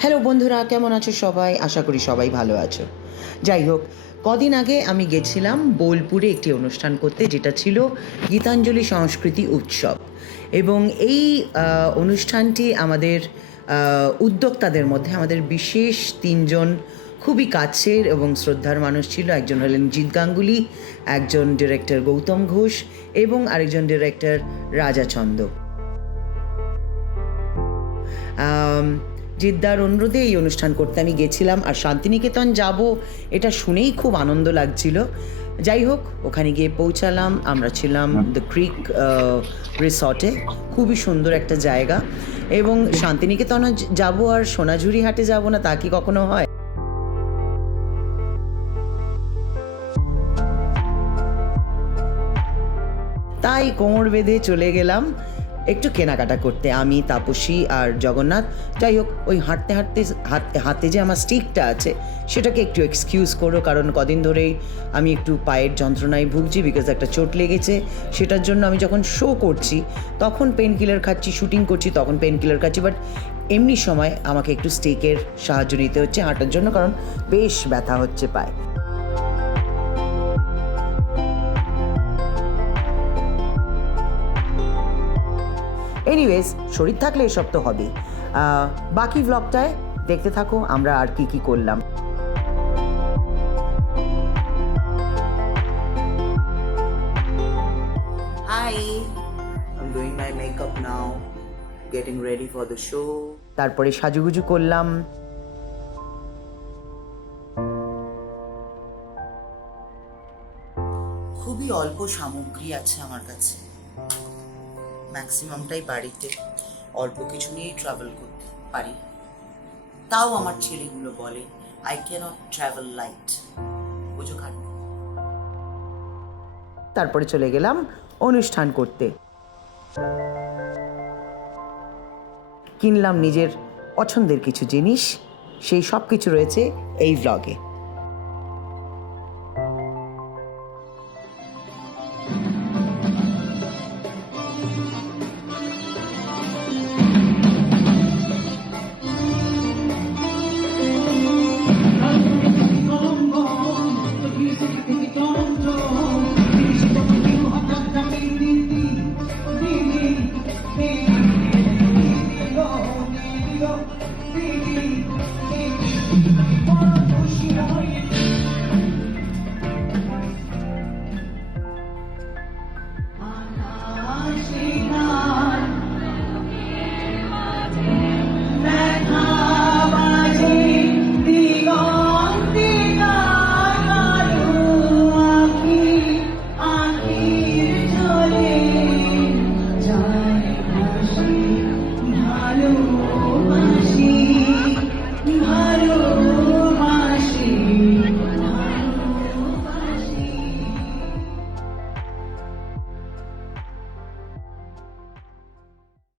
Hello বন্ধুরা, কেমন আছো সবাই? আশা করি সবাই ভালো আছো। যাই হোক, কদিন আগে আমি গেছিলাম বোলপুরে একটি অনুষ্ঠান করতে, যেটা ছিল গীতাঞ্জলি সংস্কৃতি উৎসব। এবং এই অনুষ্ঠানটি আমাদের উদ্যোক্তাদের মধ্যে আমাদের বিশেষ ৩ জন খুবই কাছের এবং শ্রদ্ধার মানুষ ছিল। একজন হলেন জিৎ গাঙ্গুলি, একজন ডিরেক্টর গৌতম ঘোষ এবং আরেকজন ডিরেক্টর রাজা চন্দ। জিদ্দার অনুরোধে এই অনুষ্ঠান করতে আমি গেছিলাম, আর শান্তিনিকেতন যাব এটা শুনেই খুব আনন্দ লাগছিল। যাই হোক, ওখানে গিয়ে পৌঁছালাম। আমরা ছিলাম দ্য ক্রিক রিসর্টে। খুবই সুন্দর একটা জায়গা। এবং শান্তিনিকেতনও যাব আর সোনাঝুরি হাটে যাব না, তা কি কখনো হয়? তাই কোমর বেঁধে চলে গেলাম একটু কেনাকাটা করতে, আমি, তাপসী আর জগন্নাথ। যাই হোক, ওই হাঁটতে হাঁটতে হাতে যে আমার স্টিকটা আছে সেটাকে একটু এক্সকিউজ করো, কারণ কদিন ধরেই আমি একটু পায়ের যন্ত্রণায় ভুগছি, বিকজ একটা চোট লেগেছে। সেটার জন্য আমি যখন শো করছি তখন পেন কিলার খাচ্ছি, শুটিং করছি তখন পেন কিলার খাচ্ছি, বাট এমনি সময় আমাকে একটু স্টিকের সাহায্য নিতে হচ্ছে হাঁটার জন্য, কারণ বেশ ব্যথা হচ্ছে পায়ে। এনিওয়েজ, শরীর থাকলে এসব তো হবেই। বাকি ভ্লগটায় দেখতে থাকো আমরা আর কি করলাম। Hi, I'm doing my makeup now, getting ready for the show. তারপরে সাজুগুজু করলাম। খুবই অল্প সামগ্রী আছে আমার কাছে, ম্যাক্সিমামটাই বাড়িতে। অল্প কিছু নিয়েই ট্রাভেল করতে পারি। তাও আমার ছেলেগুলো বলে আই ক্যানট ট্রাভেল লাইট, বুঝো খান। তারপরে চলে গেলাম অনুষ্ঠান করতে। কিনলাম নিজের পছন্দের কিছু জিনিস, সেই সব কিছু রয়েছে এই ভ্লগে।